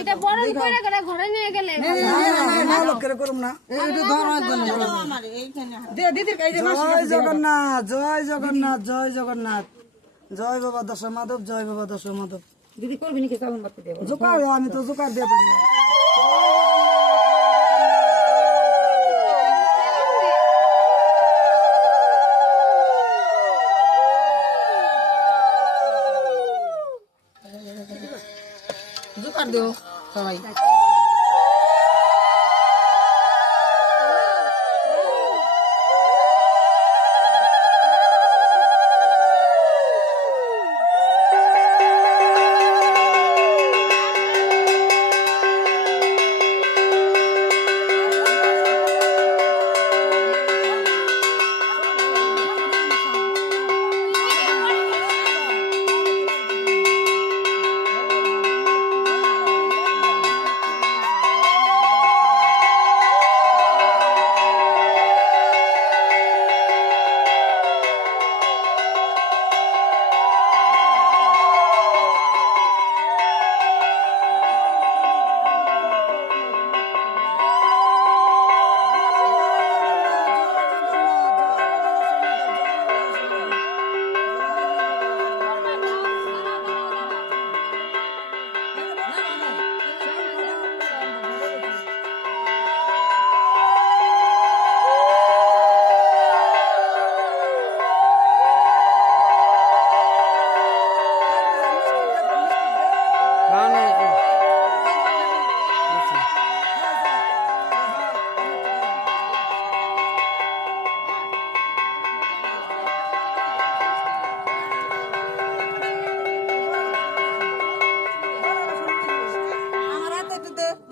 এটা বরণ করে গেলে ঘরে নিয়ে গেলে না লোকের করুম না এইটা ধর আমার এইখানে দে দিদির কাছে জয় জগন্নাথ জয় জগন্নাথ জয় জগন্নাথ জয় বাবা দশ মাধব জয় বাবা দশ মাধব দিদি করবি নাকি চালন বাতি দেব জোকার আমি তো জোকার দিয়ে পারি না জোকার দেও সবাই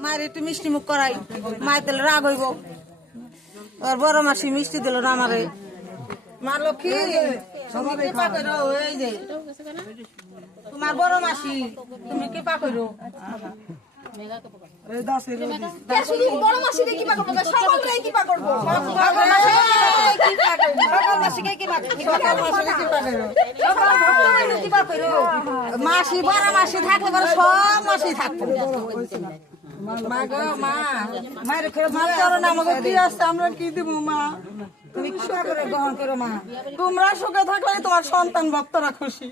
মায়ের একটু মিষ্টি মুখ করাই মায়ের তেলে রাগ হইব আর বড় মাসি মিষ্টি দিল না আমারে মা লক্ষ্মী তুমি কৃপা করো এই যে তোমার বড় মাসি তুমি কৃপা করো এই দাসের বড় মাসিরে কি পাবো সকলরে কি পাবো মাসি বড় মাসি থাকলে পরে সব মাসি থাকতো মা গো মা মায়ের খেয়ে মা চরণ আমাকে কি আসছে আমরা কি দিব মা তুমি কৃপা করে গ্রহণ করো মা তোমরা সুখে থাকলে তোমার সন্তান ভক্তরা খুশি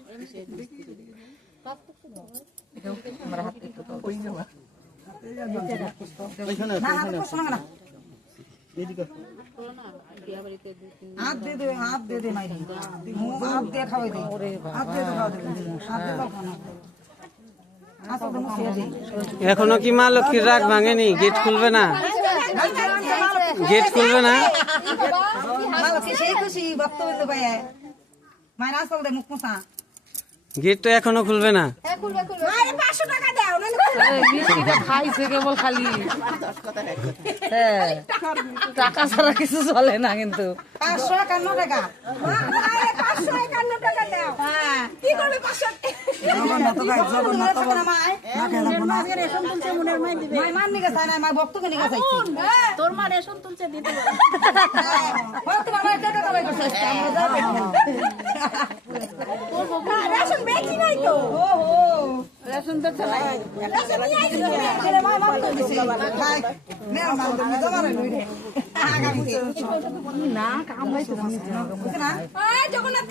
হাত দে দে হাত দে দে মাইরি হাত দিয়ে খাওয়াই দে হাত দিয়ে খাওয়া দে হাত দিয়ে খাওয়া এখনো কি মা লক্ষ্মীর রাগ ভাঙেনি? গেট খুলবে না? গেট খুলবে না? সেই খুশি বক্তব্য পাই মায়ের আসল দে মুখ মুসা গেট তো এখনো খুলবে না। খাইছে কেবল খালি টাকা ছাড়া কিছু চলে না কিন্তু 551 টাকা জগন্নাথ ভাই জগন্নাথ তোর মা রেশন তুলছে দিতে রেশন বেশি নাই তো রেশন তো চালাই না কাম হয়েছে না জগন্নাথ